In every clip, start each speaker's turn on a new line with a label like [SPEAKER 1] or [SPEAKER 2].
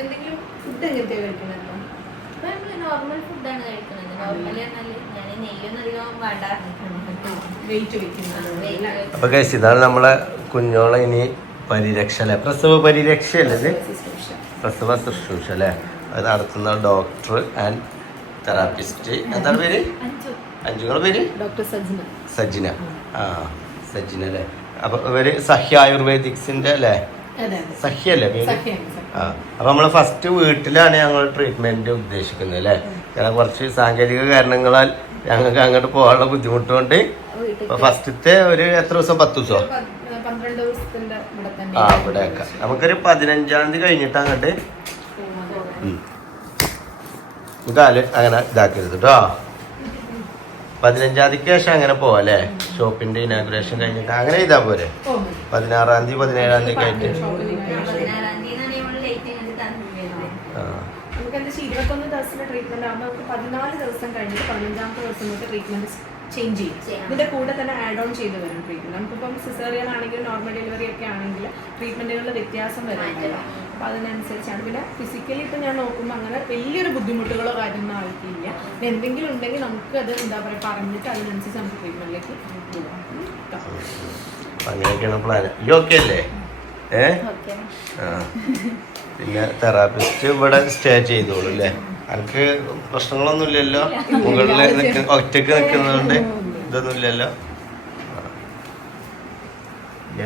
[SPEAKER 1] എന്തെങ്കിലും food കഴിക്കണല്ലോ
[SPEAKER 2] normal ഫുഡാണ് കഴിക്കുന്നത്. നോർമലി ഞാൻ നെയ്യൊന്നും അധികം വേണ്ട
[SPEAKER 3] അപ്പൊ കേസ് ഇതാണ് നമ്മളെ കുഞ്ഞോളെ ഇനി പരിരക്ഷ അല്ലെ? പ്രസവ പരിരക്ഷ അല്ലേ പ്രസവ ശുശ്രൂഷ അല്ലേ? അത് നടത്തുന്ന ഡോക്ടർ ആൻഡ് തെറാപ്പിസ്റ്റ് എന്താണ് പേര്?
[SPEAKER 2] അഞ്ചു
[SPEAKER 3] അഞ്ചുങ്ങളുടെ പേര്?
[SPEAKER 1] ഡോക്ടർ സജ്ന
[SPEAKER 3] സജിന ആ സജിന അല്ലേ? അപ്പൊ ഇവർ സഹ്യ ആയുർവേദിക്സിന്റെ അല്ലേ? സഹ്യ പേര്? ആ അപ്പൊ നമ്മൾ ഫസ്റ്റ് വീട്ടിലാണ് ഞങ്ങൾ ട്രീറ്റ്മെന്റ് ഉദ്ദേശിക്കുന്നത് അല്ലേ? ചില കുറച്ച് സാങ്കേതിക കാരണങ്ങളാൽ ഞങ്ങൾക്ക് അങ്ങോട്ട് പോകാനുള്ള
[SPEAKER 2] ബുദ്ധിമുട്ടുകൊണ്ട്
[SPEAKER 3] ഇപ്പൊ ഫസ്റ്റത്തെ ഒരു എത്ര ദിവസം? പത്ത്
[SPEAKER 1] ദിവസം?
[SPEAKER 3] ആ ഇവിടെ നമുക്കൊരു പതിനഞ്ചാം തീയതി കഴിഞ്ഞിട്ട് അങ്ങോട്ട് ഇതാൽ അങ്ങനെ ഇതാക്കരുത് കേട്ടോ പതിനഞ്ചാം തീയതിക്ക് ശേഷം അങ്ങനെ പോവാം അല്ലേ? ഷോപ്പിന്റെ ഇനാഗുറേഷൻ കഴിഞ്ഞിട്ട് അങ്ങനെ ചെയ്താൽ പോരെ? പതിനാറാം തീയതി പതിനേഴാം തീയതി ആയിട്ട്.
[SPEAKER 1] ട്രീറ്റ്മെന്റ് നമുക്ക് പതിനാല് ദിവസം കഴിഞ്ഞിട്ട് ചേഞ്ച് ചെയ്യും. ഇതിന്റെ കൂടെ തന്നെ ആഡ് ഓൺ ചെയ്ത് വരും ട്രീറ്റ്മെന്റ് നമുക്കിപ്പം സിസേറിയൻ ആണെങ്കിലും നോർമൽ ഡെലിവറി ഒക്കെ ആണെങ്കിൽ ട്രീറ്റ്മെന്റുകളിൽ വ്യത്യാസം വരുന്നുണ്ടല്ലോ അപ്പൊ അതിനനുസരിച്ചാണ്. പിന്നെ ഫിസിക്കലി ഇപ്പൊ ഞാൻ നോക്കുമ്പോൾ അങ്ങനെ വലിയൊരു ബുദ്ധിമുട്ടുകളോ കാര്യമൊന്നും ആയിട്ടില്ല. എന്തെങ്കിലും ഉണ്ടെങ്കിൽ നമുക്ക് അത് എന്താ പറയുക പറഞ്ഞിട്ട് അതിനനുസരിച്ച് നമുക്ക് ട്രീറ്റ്മെന്റിലേക്ക് പോകാം
[SPEAKER 3] അങ്ങനെയൊക്കെയാണ് പ്ലാൻ ഈ ഓക്കെ അല്ലേ? ഏ. പിന്നെ തെറാപ്പിസ്റ്റ് ഇവിടെ സ്റ്റേ ചെയ്തോളൂ അല്ലേ? എനിക്ക് പ്രശ്നങ്ങളൊന്നുമില്ലല്ലോ? മുകളിൽ ഒറ്റയ്ക്ക് നിൽക്കുന്നതുകൊണ്ട് ഇതൊന്നും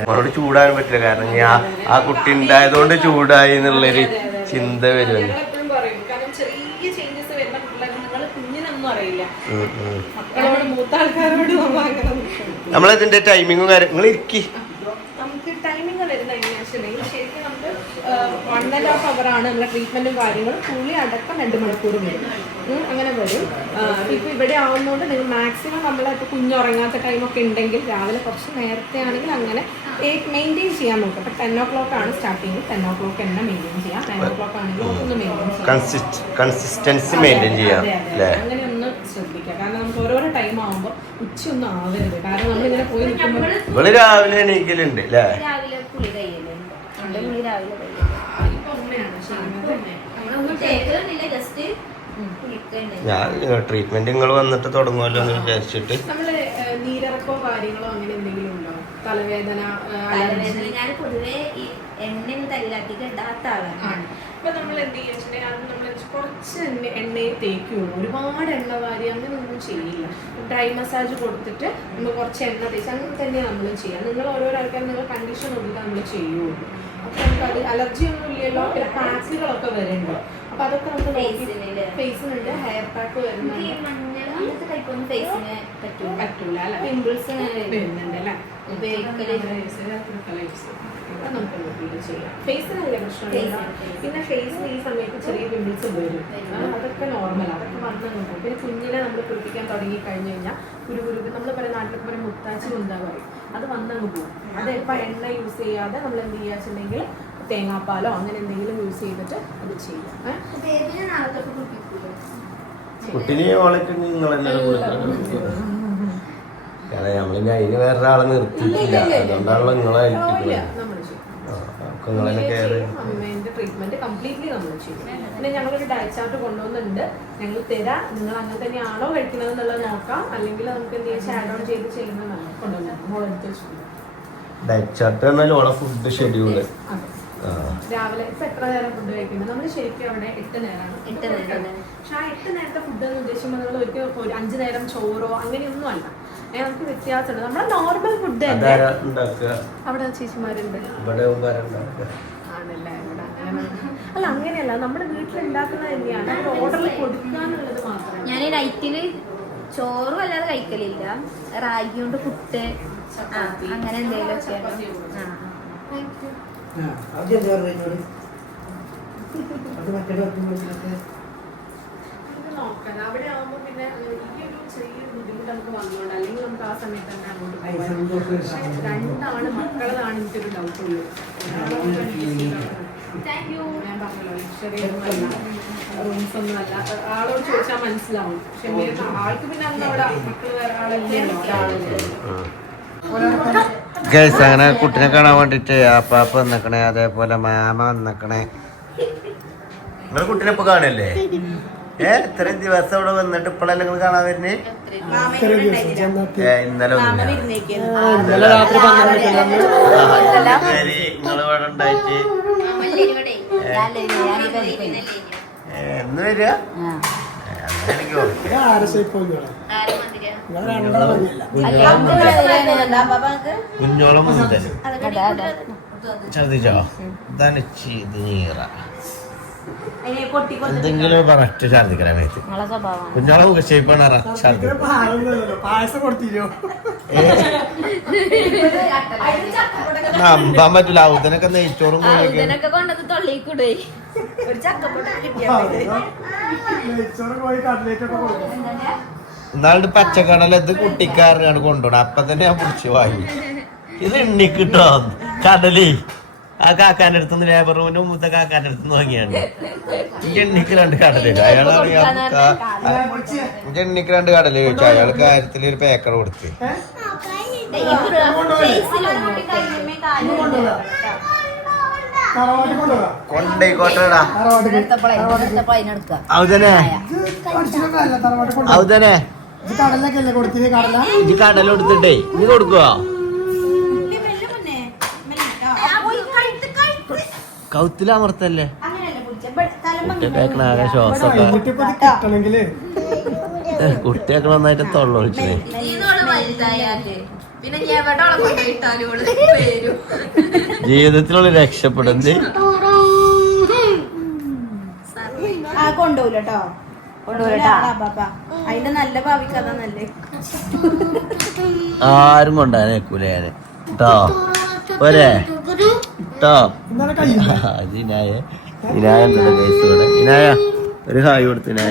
[SPEAKER 3] അവരോട് ചൂടാൻ പറ്റില്ല. കാരണം ഞാൻ ആ കുട്ടി ഉണ്ടായതുകൊണ്ട് ചൂടായി എന്നുള്ളൊരു ചിന്ത വരുമല്ലോ. നമ്മളതിന്റെ ടൈമിങ്ങും കാര്യം നിങ്ങൾ ഇരിക്കി
[SPEAKER 1] ടൈമിംഗ് വരുന്ന എങ്ങനെയാണെന്ന് വെച്ചിട്ടുണ്ടെങ്കിൽ ശരിക്കും നമുക്ക് വൺ ആൻഡ് ഹാഫ് അവർ ആണ് നമ്മുടെ ട്രീറ്റ്മെന്റും കാര്യങ്ങളും. പുള്ളി അടക്കം രണ്ട് മണിക്കൂർ വരും. അങ്ങനെ വരും. ഇപ്പൊ ഇവിടെ ആവുന്നതുകൊണ്ട് നിങ്ങൾ മാക്സിമം നമ്മളെ ഇപ്പൊ കുഞ്ഞുറങ്ങാത്ത ടൈമൊക്കെ ഉണ്ടെങ്കിൽ രാവിലെ കുറച്ച് നേരത്തെ ആണെങ്കിൽ അങ്ങനെ മെയിന്റെയിൻ ചെയ്യാൻ നോക്കാം. അപ്പൊ ടെൻ ഓ ക്ലോക്ക് ആണ് സ്റ്റാർട്ടിങ് ടെൻ ഓ ക്ലോക്ക് തന്നെ മെയിന്റെയിൻ ചെയ്യാം. നയൻ ഓ ക്ലോക്ക് ആണെങ്കിൽ ഒന്ന് മെയിന്റെയിൻ ചെയ്യാം.
[SPEAKER 3] കൺസിസ്റ്റൻസി മെയിന്റെയിൻ ചെയ്യാം.
[SPEAKER 1] അങ്ങനെ ഒന്ന് ശ്രദ്ധിക്കുക കാരണം നമുക്ക് ഓരോരോ ടൈം ആവുമ്പോൾ ഉച്ചയൊന്നും ആവരുത്. കാരണം നമ്മളിങ്ങനെ പോയി നിൽക്കുമ്പോൾ
[SPEAKER 3] രാവിലെ എണീക്കലുണ്ട് അല്ലേ
[SPEAKER 2] രാവിലെ ജസ്റ്റ്?
[SPEAKER 3] ഞാൻ ട്രീറ്റ്മെന്റ് നിങ്ങൾ വന്നിട്ട് തുടങ്ങുമല്ലോ എന്ന് വിചാരിച്ചിട്ട്.
[SPEAKER 1] നമ്മൾ നീരിറക്കോ കാര്യങ്ങളോ അങ്ങനെ എന്തെങ്കിലും തലവേദന
[SPEAKER 2] ഞാൻ പൊതുവേ ഈ എണ്ണയും തല്ലാട്ടിക്ക് ഇടാത്ത ആളാണ്
[SPEAKER 1] അപ്പൊ ഇപ്പൊ നമ്മൾ എന്ത് ചെയ്യുക അത് നമ്മൾ കുറച്ച് എണ്ണ എണ്ണയെ തേക്കുള്ളൂ. ഒരുപാട് എണ്ണ വാരി അങ്ങനെ ഒന്നും ചെയ്യില്ല. ഡ്രൈ മസാജ് കൊടുത്തിട്ട് നമ്മൾ കുറച്ച് എണ്ണ തേച്ച് അങ്ങനെ തന്നെ നമ്മൾ ചെയ്യാം. നിങ്ങൾ ഓരോരോ ആൾക്കാർ നിങ്ങൾ കണ്ടീഷൻ നോക്കിയിട്ട് നമ്മൾ ചെയ്യുള്ളൂ. അപ്പൊ നമുക്ക് അത് അലർജി ഒന്നും ഇല്ലല്ലോ. പിന്നെ പാച്ചുകളൊക്കെ വരുന്നുണ്ട്. അപ്പൊ അതൊക്കെ നമുക്ക്? ഫേസിനുണ്ട് ഹെയർ പാക്ക് വരുന്നുണ്ട്.
[SPEAKER 2] അങ്ങനത്തെ ടൈപ്പൊന്നും ഫേസിന് പറ്റൂല.
[SPEAKER 1] പറ്റൂല
[SPEAKER 2] പിമ്പിൾസ്
[SPEAKER 1] പ്രശ്നമില്ല. പിന്നെ ഫേസിന് ഈ സമയത്ത് ചെറിയ പിമ്പിൾസ് വരും. അതൊക്കെ നോർമൽ അതൊക്കെ വന്നു നോക്കും. പിന്നെ കുഞ്ഞിനെ നമ്മൾ കുളിപ്പിക്കാൻ തുടങ്ങി കഴിഞ്ഞു കഴിഞ്ഞാൽ ഒരു കുരു നമ്മൾ പറയുന്ന നാട്ടിലൊക്കെ പറയും മുത്താച്ചി മുന്താ പറയും. അത് വന്നങ്ങ് പോകും. അത് ഇപ്പം എണ്ണ യൂസ് ചെയ്യാതെ നമ്മൾ എന്ത് ചെയ്യാച്ചിട്ടുണ്ടെങ്കിൽ തേങ്ങാപ്പാലോ അങ്ങനെ എന്തെങ്കിലും യൂസ് ചെയ്തിട്ട് അത് ചെയ്യാം.
[SPEAKER 3] കുട്ടിനെ നിങ്ങൾ നിങ്ങളെല്ലാവരും കൊടുക്കാൻ കാരണം ഇനി അതിന് ആളെ നിർത്തിയിട്ടില്ല. അതുകൊണ്ടാണല്ലോ നിങ്ങളെ
[SPEAKER 1] ട്രീറ്റ്മെന്റ് കംപ്ലീറ്റ്ലി നമ്മൾ ചെയ്യും. പിന്നെ ഞങ്ങളൊരു ഡയറ്റ് ചാർട്ട് കൊണ്ടുവന്നിട്ടുണ്ട്. ഞങ്ങൾ തരാം നിങ്ങൾ അങ്ങനെ തന്നെയാണോ കഴിക്കുന്നത് എന്നുള്ളത് നോക്കാം. അല്ലെങ്കിൽ നമുക്ക് എന്ത് ചെയ്യാം ആഡ് ഓൺ ചെയ്ത് ചെയ്യുന്നതാണ് കൊണ്ടുവന്നത്
[SPEAKER 3] ഡയറ്റ് ചാർട്ട് ഫുഡ് ഷെഡ്യൂൾ
[SPEAKER 1] രാവിലെ ഇപ്പൊ എത്ര നേരം ഫുഡ് കഴിക്കുന്നത് നമ്മൾ ശരിക്കും അവിടെ എട്ട് നേരമാണ്.
[SPEAKER 2] എട്ട് നേരം.
[SPEAKER 1] പക്ഷെ ആ എട്ട് നേരത്തെ ഫുഡ് എന്ന് ഉദ്ദേശിക്കുമ്പോൾ നമ്മൾ ഒരിക്കലും ഒരു അഞ്ച് നേരം ചോറോ അങ്ങനെയൊന്നും അല്ല നമുക്ക് വ്യത്യാസമുണ്ട്. നമ്മുടെ നോർമൽ ഫുഡ് തന്നെ.
[SPEAKER 3] ഉണ്ടാക്കുക?
[SPEAKER 1] അവിടെ ചേച്ചിമാരുണ്ട്. ആണല്ലേ? ഇവിടെ അങ്ങനെ അല്ല അങ്ങനെയല്ല. നമ്മുടെ വീട്ടിൽ ഉണ്ടാക്കുന്നത് തന്നെയാണ് ഓർഡറിൽ കൊടുക്കാന്നുള്ളത് മാത്രമേ
[SPEAKER 2] ഞാൻ നൈറ്റിൽ ചോറും അല്ലാതെ കഴിക്കലില്ല. റാഗി കൊണ്ട് പുട്ട്. ആ, അങ്ങനെ എന്തെങ്കിലും ഒക്കെയാണ് ആ
[SPEAKER 4] ആദ്യം ചോറ് കഴിഞ്ഞോളൂ അത് മറ്റേ
[SPEAKER 1] രണ്ടാണ് മക്കളതാണ് എനിക്കൊരു ഡൗട്ട് ഉള്ളൂ. താങ്ക് യു ഞാൻ പറഞ്ഞല്ലോ ലക്ഷറി ഒന്നുമല്ല റൂംസ് ഒന്നും അല്ല. ആളോട് ചോദിച്ചാൽ മനസ്സിലാവും. പക്ഷെ ആൾക്ക് പിന്നെ അന്ന് അവിടെ മക്കൾ വേറെ ആളല്ലേ ഒരാളല്ലേ.
[SPEAKER 3] ഗൈസ് അങ്ങനെ കുട്ടിനെ കാണാൻ വേണ്ടിട്ട് അപ്പാപ്പ നിക്കണേ അതേപോലെ മാമ നിക്കണേ നിങ്ങൾ കുട്ടിനെ ഇപ്പൊ കാണല്ലേ? ഏ ഇത്രയും ദിവസം ഇവിടെ വന്നിട്ട് ഇപ്പോഴല്ലേ നിങ്ങൾ കാണാൻ വരുന്നേ? ഏ, ഇന്നലെ നിങ്ങൾ ഉണ്ടായിട്ട്. ഏ, എന്ന് വരിക? കുഞ്ഞോളം നീറ എന്തെങ്കിലും പറഞ്ഞിട്ട്
[SPEAKER 2] ഛർദിക്കാൻ സ്വഭാവമാണ്
[SPEAKER 3] കുഞ്ഞോളം നമ്പാൻ പറ്റില്ല ഔതനൊക്കെ നെയ്ച്ചോറും
[SPEAKER 2] കൊണ്ടത് തൊള്ളിക്കൂടെ ഒരു ചക്കപ്പൊട്ടം കിട്ടിയാ
[SPEAKER 3] എന്നാളുടെ പച്ചക്കടല ഇത് കുട്ടിക്കാരനാണ് കൊണ്ടുപോകണം അപ്പൊ തന്നെ ഞാൻ പിടിച്ചു വാങ്ങി ഇത് എണ്ണിക്കിട്ടോ? കടലി ആ കാക്കാന്റെ അടുത്തുനിന്ന് ലേബർ റൂമിന്റെ മുമ്പത്തെ കാക്കാന്റെ അടുത്തുനിന്ന് വാങ്ങിയാണ്. ഈ എണ്ണിക്ക് രണ്ട് കടലില്ല അയാളാണ് എണ്ണിക്ക് രണ്ട് കടല ചോദിച്ചു. അയാൾ കാര്യത്തിൽ ഒരു പേക്കർ കൊടുത്ത്.
[SPEAKER 4] തറവാട്ടിൽ
[SPEAKER 3] ഔതനെ ഔതനെ
[SPEAKER 4] കൊടുത്തിന്? കടല?
[SPEAKER 3] കൊടുത്തിട്ടേ. നീ കൊടുക്കുവോ? കൗത്തിലമർത്തല്ലേ കുട്ടിയൊക്കെ ശ്വാസമൊക്കെ? കുട്ടിയൊക്കെ നന്നായിട്ട് തൊള്ളൊഴിച്ചേ
[SPEAKER 2] പിന്നെ ഞാൻ എവിടെ അവളെ കൊണ്ടുപോയിട്ടാലും ഓൾ വരും.
[SPEAKER 3] ജീവിതത്തിലുള്ള രക്ഷപ്പെടുന്നത്?
[SPEAKER 1] ആ കേട്ടോ അതിന്റെ നല്ല ഭാവിക്ക് അതാ നല്ലേ.
[SPEAKER 3] ആരും കൊണ്ടാനേക്കൂല ഞാൻ. കേട്ടോ പോരെ. കേട്ടോ
[SPEAKER 4] എന്താണ് കൈ
[SPEAKER 3] ഇനായ. ഇനായ എന്തുണ്ട് കേസ് ഇവിടെ? ഇനായ ഒരു ഹായ് കൊടുത്തു ഇനായ.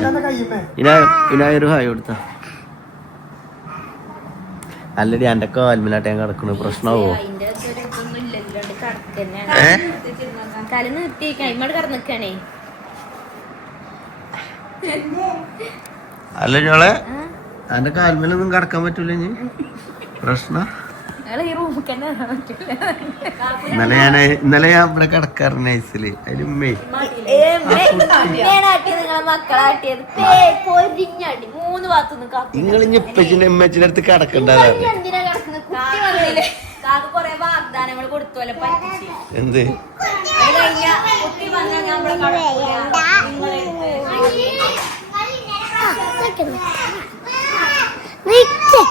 [SPEAKER 3] ഇനായ ഇനായ ഒരു ഹായ് കൊടുത്ത. അല്ലടി എന്റെ കാൽമിലാട്ട് ഞാൻ കിടക്കണു. പ്രശ്നമാവോ അല്ല ഞങ്ങളെ എന്റെ കാൽമേലൊന്നും കിടക്കാൻ പറ്റൂല ഇനി? പ്രശ്നം?
[SPEAKER 2] ഞങ്ങൾ ഈ റൂമിൽ തന്നെ പറ്റില്ല
[SPEAKER 3] ഇന്നലെ ഞാൻ ഇന്നലെ ഞാൻ ഇവിടെ കിടക്കാറ്
[SPEAKER 2] നൈസിൽ
[SPEAKER 3] നിങ്ങൾ ഇപ്പച്ചിന്റെ അമ്മച്ചിന്റെ അടുത്ത് കിടക്കണ്ടായിരുന്നു എന്ത്?
[SPEAKER 2] അത് കുട്ടി വന്നാൽ ഞാൻ ഇവിടെ കടക്കൂല. നിങ്ങൾ
[SPEAKER 5] നിക്ക്.